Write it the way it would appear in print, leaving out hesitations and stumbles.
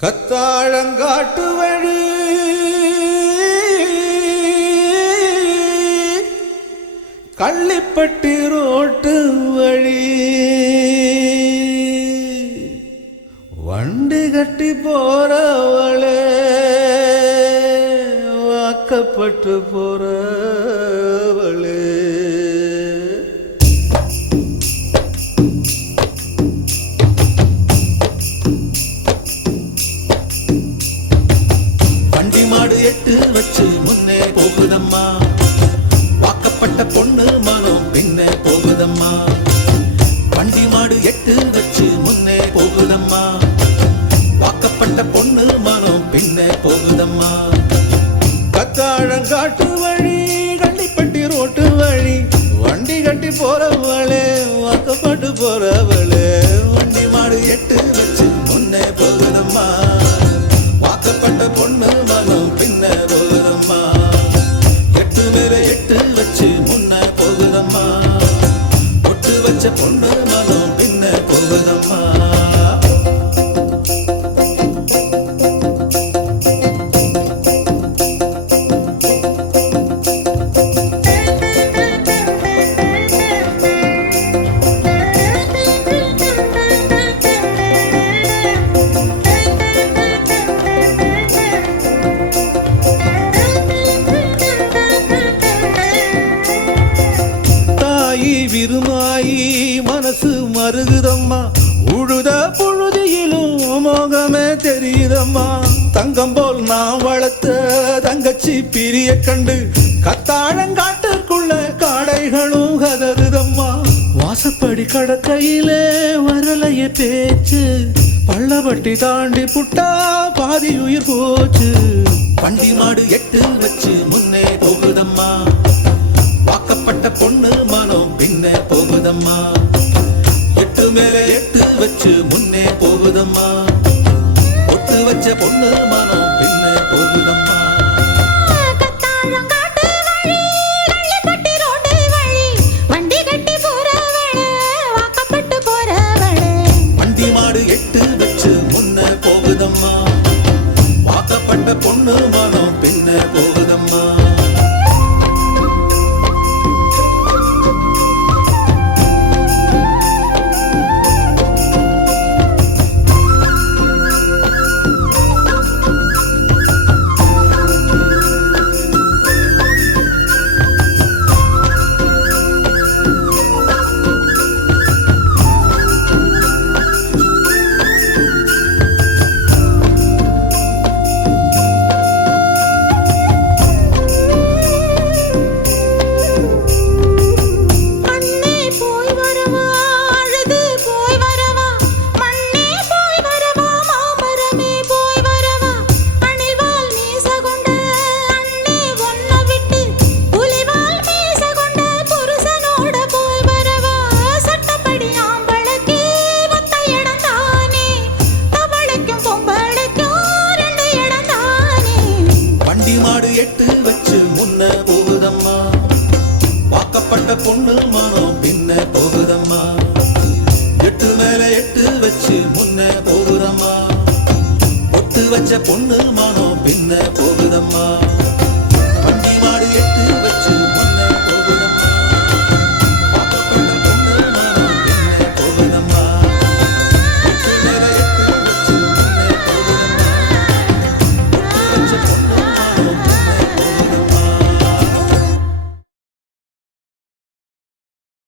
கத்தாழங்காட்டு வழி கள்ளிப்பட்டி ரோட்டு வழி வண்டி கட்டி போறவளே வாக்கப்பட்டு போறவளே வண்டி மாடு எட்டு வச்சு முன்னே போகுதம்மா, வாக்கப்பட்ட பொண்ணு மனம் பின்னே போகுதம்மா. வண்டி மாடு எட்டு வச்சு முன்னே போகுதம்மா, வாக்கப்பட்ட பொண்ணு மனம் பின்னே போகுதம்மா. கத்தாழங்காட்டு வழி கள்ளிப்பட்டி ரோட்டு வழி வண்டி கட்டி போறவளே வாக்கப்பட்டு போறவளே. வண்டி மாடு எட்டு வச்சு முன்னே போகுதம்மா, வாக்கப்பட்ட பொண்ணு மனம் பின்ன போகுதம்மா. எட்டு மேல எட்டு வச்சு முன்ன போகுதம்மா, பொட்டு வச்ச பொண்ணு மனம் பின்ன போகுதம்மா. விருமாயி மனசு மருகுதம்மா, உழுத புழுதியிலும் மோகமே தெரியுதம்மா. தங்கம் போல் நான் வளர்த்த தங்கச்சி பிரிய கண்டு கத்தாழங்காட்டுக்குள்ள காடைகளும் கதறுதம்மா. வாசப்படி கடக்கையிலே வரலைய பேச்சு, பள்ளப்பட்டி தாண்டி புட்டா பாதி உயிர் போச்சு. வண்டி மாடு எட்டு வச்சு முன்னே போகுதம்மா, வாக்கப்பட்ட பொண்ணு மனம் பின்னே போகுதம்மா. எட்டு மேல எட்டு வச்சு முன்னே போகுதம்மா, பொட்டு வச்ச பொண்ணு மனம் பின்னே போகுதம்மா. வண்டி மாடு எட்டு வச்சு முன்னே போகுதம்மா, வாக்கப்பட்ட பொண்ணு மனம் பின்னே போகுதம்மா. வண்டி மாடு எட்டு வச்சு முன்ன போகுதம்மா, வாக்கப்பட்ட பொண்ணு மனம் பின்ன போகுதம்மா. எட்டு மேல எட்டு வச்சு முன்ன போகுதம்மா, பொட்டு வச்ச பொண்ணு மனம் பின்ன போகுதம்மா.